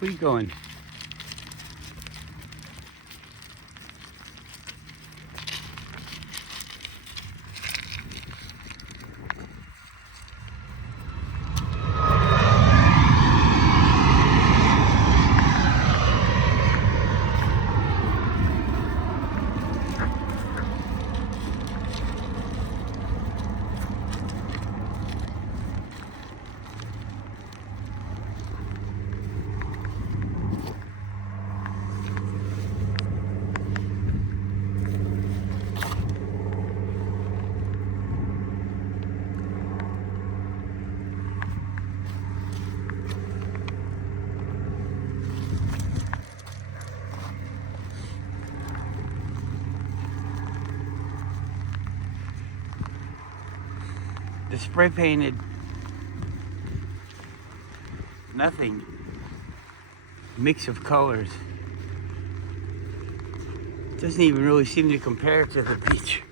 Where you going? The spray painted nothing mix of colors doesn't even really seem to compare to the beach.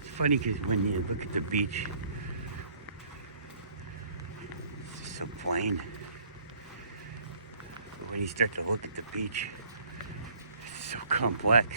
It's funny because when you look at the beach, it's just so plain. But when you start to look at the beach, it's so complex.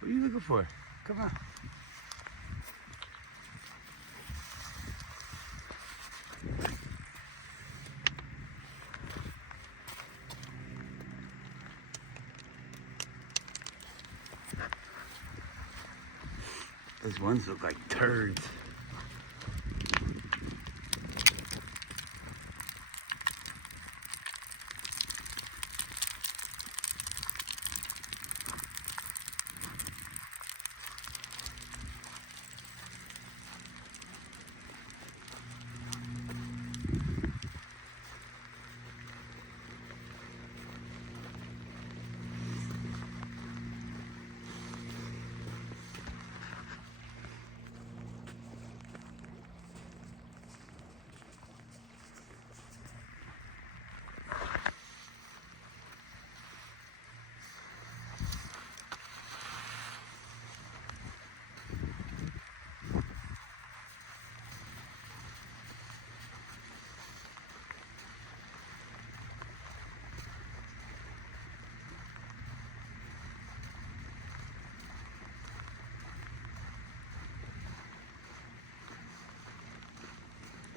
What are you looking for? Come on. Those ones look like turds.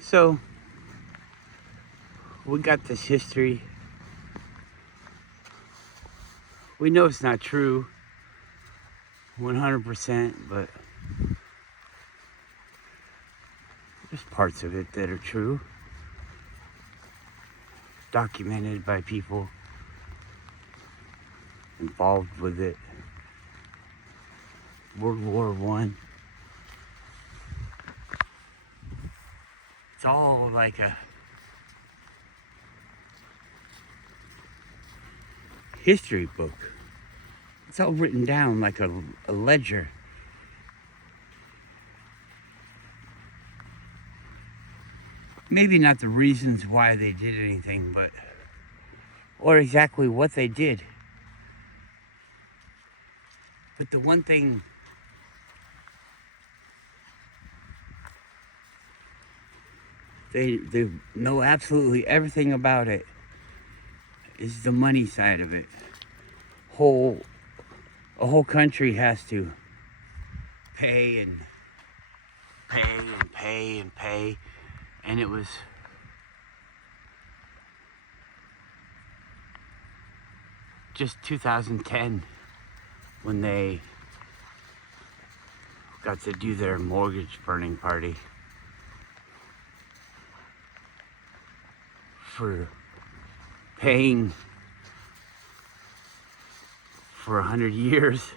So, we got this history. We know it's not true 100%, but there's parts of it that are true. Documented by people involved with it. World War I. It's all like a history book. It's all written down like a ledger. Maybe not the reasons why they did anything, but or exactly what they did. But the one thing they know absolutely everything about it is the money side of it. A whole country has to pay and pay and pay and pay. And it was just 2010 when they got to do their mortgage burning party for paying for 100 years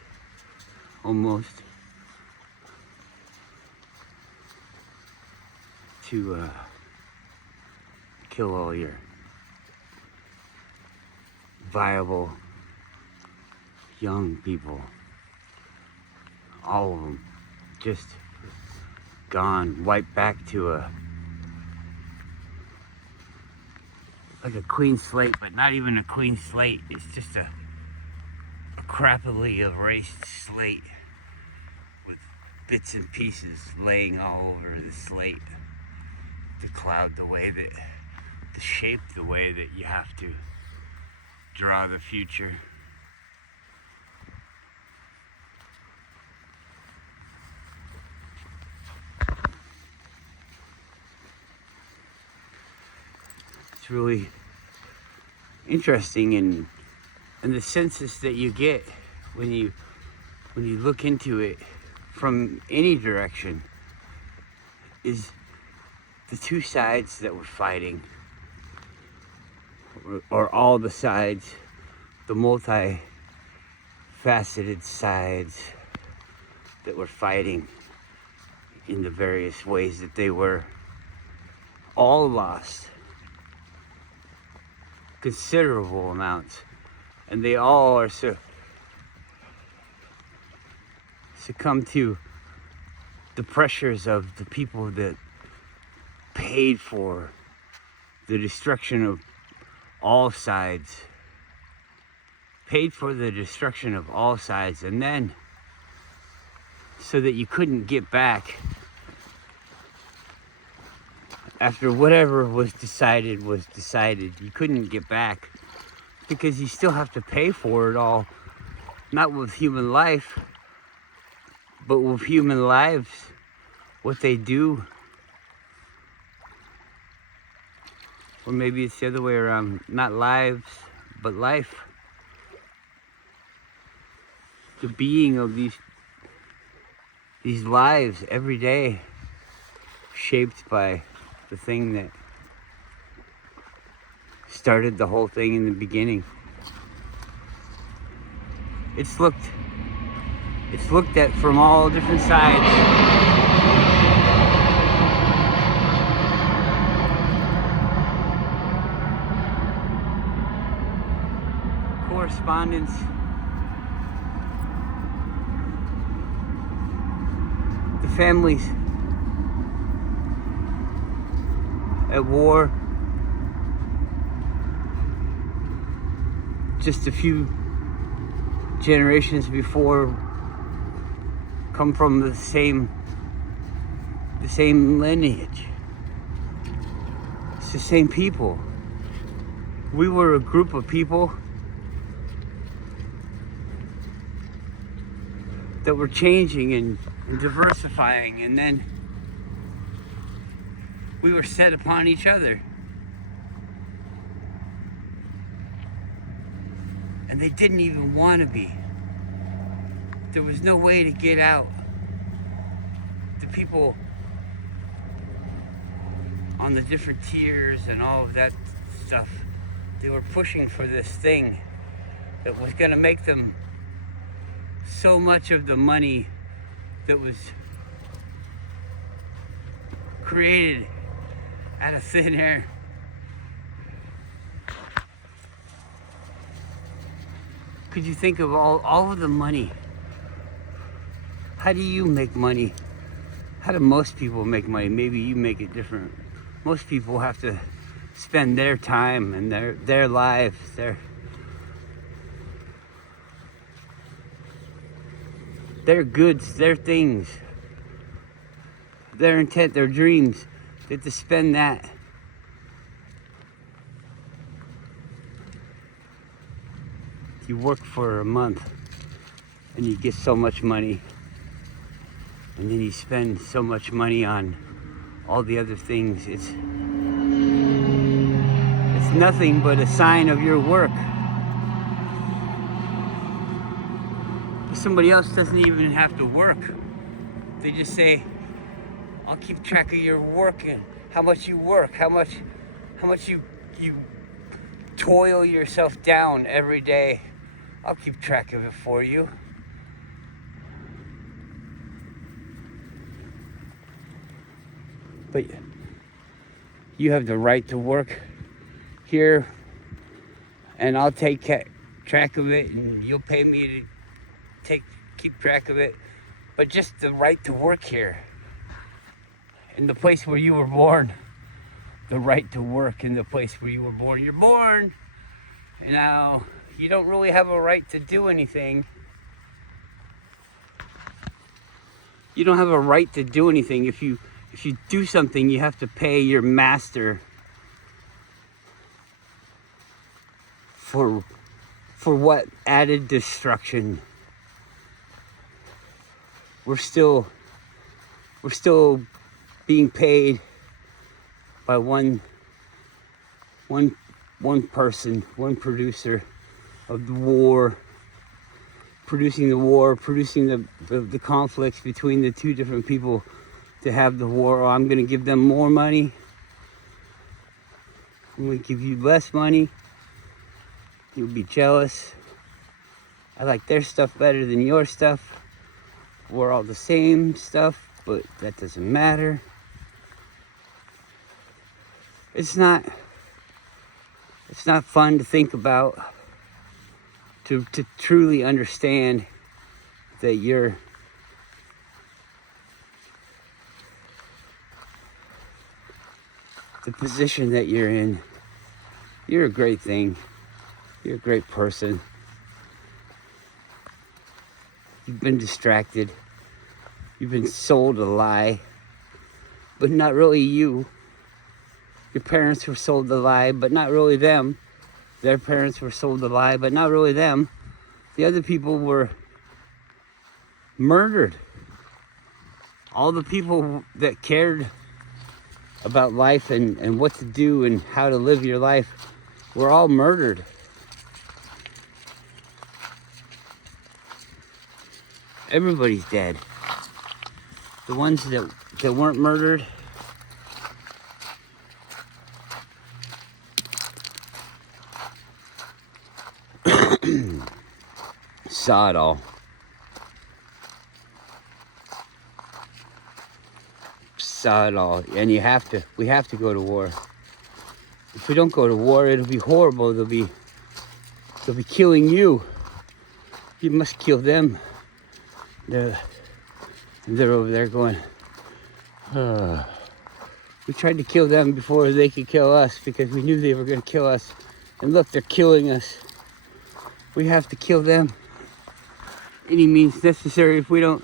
almost to kill all your viable young people. All of them just gone, wiped back to like a clean slate, but not even a clean slate. It's just a crappily erased slate with bits and pieces laying all over the slate to cloud the way that, to shape the way that you have to draw the future. It's really interesting, and the census that you get when you look into it from any direction is the two sides that were fighting, or all the sides, the multi-faceted sides that were fighting in the various ways that they were all lost considerable amounts, and they all are succumb to the pressures of the people that paid for the destruction of all sides, and then so that you couldn't get back after whatever was decided, you couldn't get back because you still have to pay for it all, not with human life, but with human lives, what they do. Or maybe it's the other way around, not lives, but life. The being of these lives every day, shaped by the thing that started the whole thing in the beginning. It's looked at from all different sides. Correspondence, the families at war, just a few generations before, come from the same lineage. It's the same people. We were a group of people that were changing and diversifying, and then we were set upon each other. And they didn't even want to be. There was no way to get out. The people on the different tiers and all of that stuff, they were pushing for this thing that was going to make them so much of the money that was created out of thin air. Could you think of all of the money? How do you make money? How do most people make money? Maybe you make it different. Most people have to spend their time and their lives, their goods, their things, their intent, their dreams. They have to spend that. You work for a month and you get so much money. and then you spend so much money on all the other things. It's nothing but a sign of your work. Somebody else doesn't even have to work. They just say, I'll keep track of your work and how much you work, how much you toil yourself down every day. I'll keep track of it for you. But you have the right to work here, and I'll take track of it, and you'll pay me to keep track of it. But just the right to work here, in the place where you were born, the right to work in the place where you were born. You're born, and now you don't really have a right to do anything. You don't have a right to do anything. If you do something, you have to pay your master for what? Added destruction. We're still being paid by one person, one producer of the war, producing the conflicts between the two different people to have the war. I'm going to give them more money. I'm going to give you less money. You'll be jealous. I like their stuff better than your stuff. We're all the same stuff, but that doesn't matter. It's not fun to think about, to truly understand that you're the position that you're in. You're a great thing. You're a great person. You've been distracted. You've been sold a lie, but not really you. Your parents were sold a lie, but not really them. Their parents were sold a lie, but not really them. The other people were murdered. All the people that cared about life and what to do and how to live your life were all murdered. Everybody's dead. The ones that weren't murdered, saw it all. Saw it all. And we have to go to war. If we don't go to war, it'll be horrible. They'll be killing you. You must kill them. They're over there going, we tried to kill them before they could kill us because we knew they were going to kill us. And look, they're killing us. We have to kill them. Any means necessary. If we don't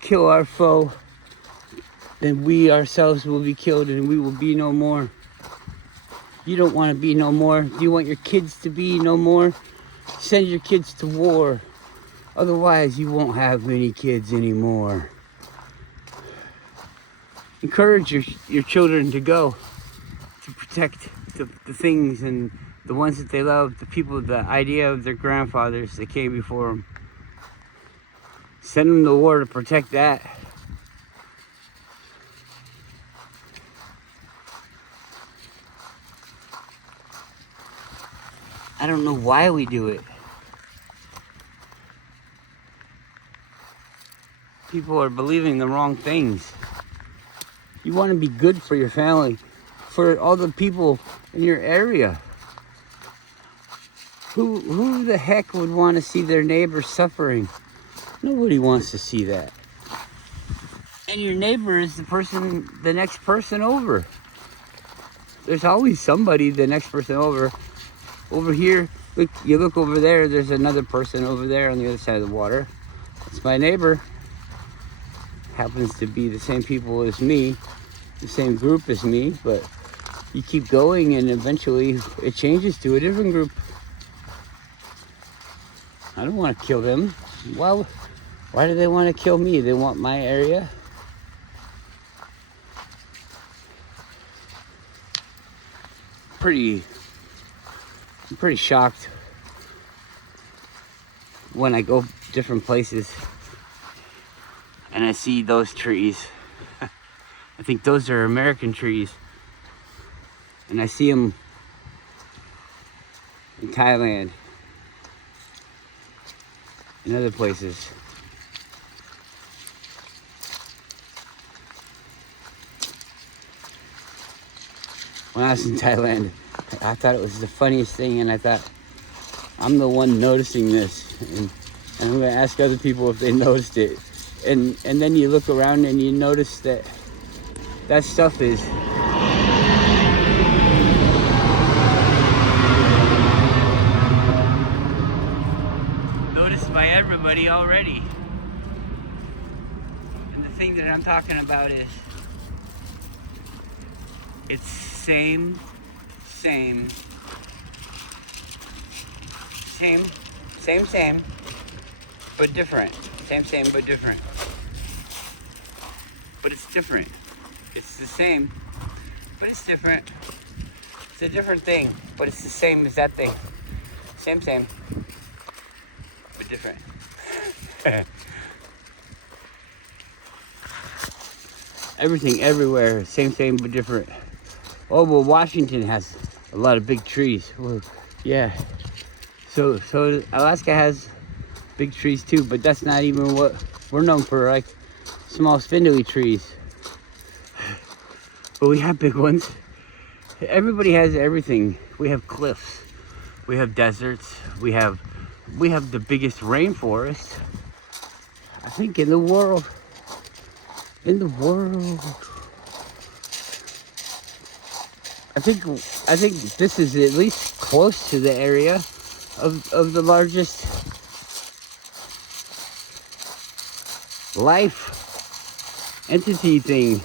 kill our foe, then we ourselves will be killed and we will be no more. You don't want to be no more. Do you want your kids to be no more? Send your kids to war. Otherwise, you won't have many kids anymore. Encourage your children to go, to protect the things and the ones that they love, the people, the idea of their grandfathers that came before them. Send them to war to protect that. I don't know why we do it. People are believing the wrong things. You want to be good for your family, for all the people in your area. Who the heck would want to see their neighbor suffering? Nobody wants to see that. And your neighbor is the next person over. There's always somebody, the next person over. Over here, look, you look over there, there's another person over there on the other side of the water. It's my neighbor. Happens to be the same people as me, the same group as me, but you keep going and eventually it changes to a different group. I don't want to kill them. Why Why do they want to kill me? They want my area? I'm pretty shocked when I go different places and I see those trees. I think those are American trees. And I see them in Thailand and other places. When I was in Thailand, I thought it was the funniest thing, and I thought, I'm the one noticing this, and I'm gonna ask other people if they noticed it. And then you look around and you notice that that stuff is noticed by everybody already. And the thing that I'm talking about is, it's same, but different. Same, but different. But it's different. It's the same, but it's different. It's a different thing, but it's the same as that thing. Same, but different. Everything, everywhere, same, but different. Oh, well, Washington has a lot of big trees. Well, yeah. So Alaska has big trees too, but that's not even what we're known for, like small spindly trees. But we have big ones. Everybody has everything. We have cliffs. We have deserts. We have the biggest rainforest, I think, in the world. I think this is at least close to the area of the largest life entity thing.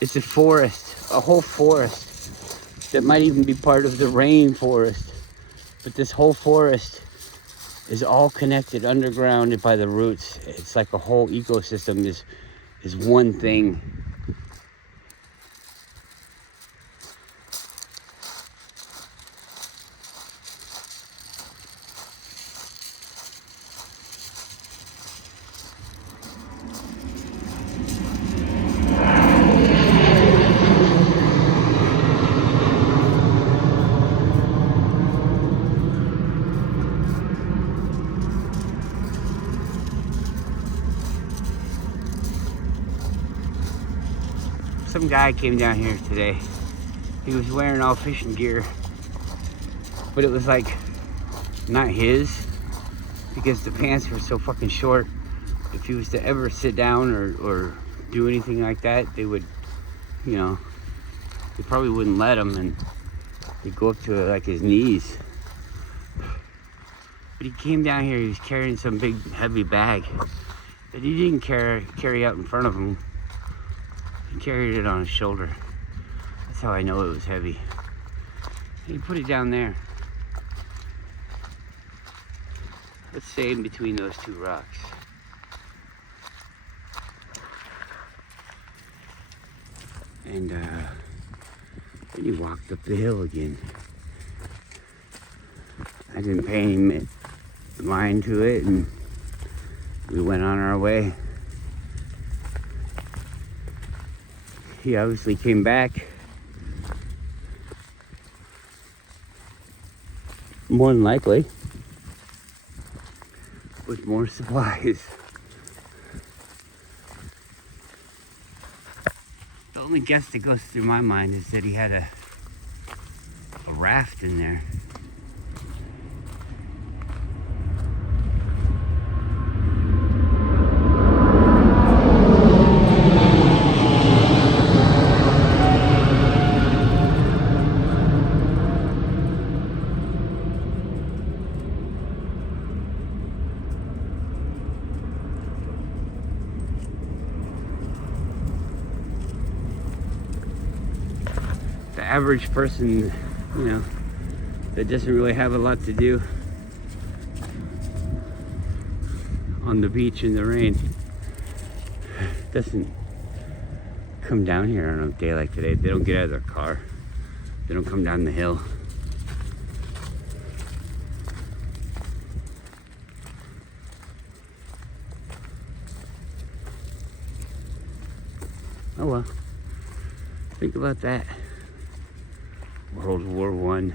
It's a forest, a whole forest that might even be part of the rainforest. But this whole forest is all connected underground by the roots. It's like a whole ecosystem is one thing. Some guy came down here today. He was wearing all fishing gear, but it was like not his, because the pants were so fucking short. If he was to ever sit down or do anything like that, they would, you know, they probably wouldn't let him, and they'd go up to like his knees. But he came down here, he was carrying some big heavy bag that he didn't carry out in front of him. He carried it on his shoulder. That's how I know it was heavy. He put it down there. Let's stay in between those two rocks. And then he walked up the hill again. I didn't pay any mind to it, and we went on our way. He obviously came back, more than likely, with more supplies. The only guess that goes through my mind is that he had a raft in there. Average person, you know, that doesn't really have a lot to do, on the beach in the rain. Doesn't come down here on a day like today. They don't get out of their car. They don't come down the hill. Oh well, think about that. World War I.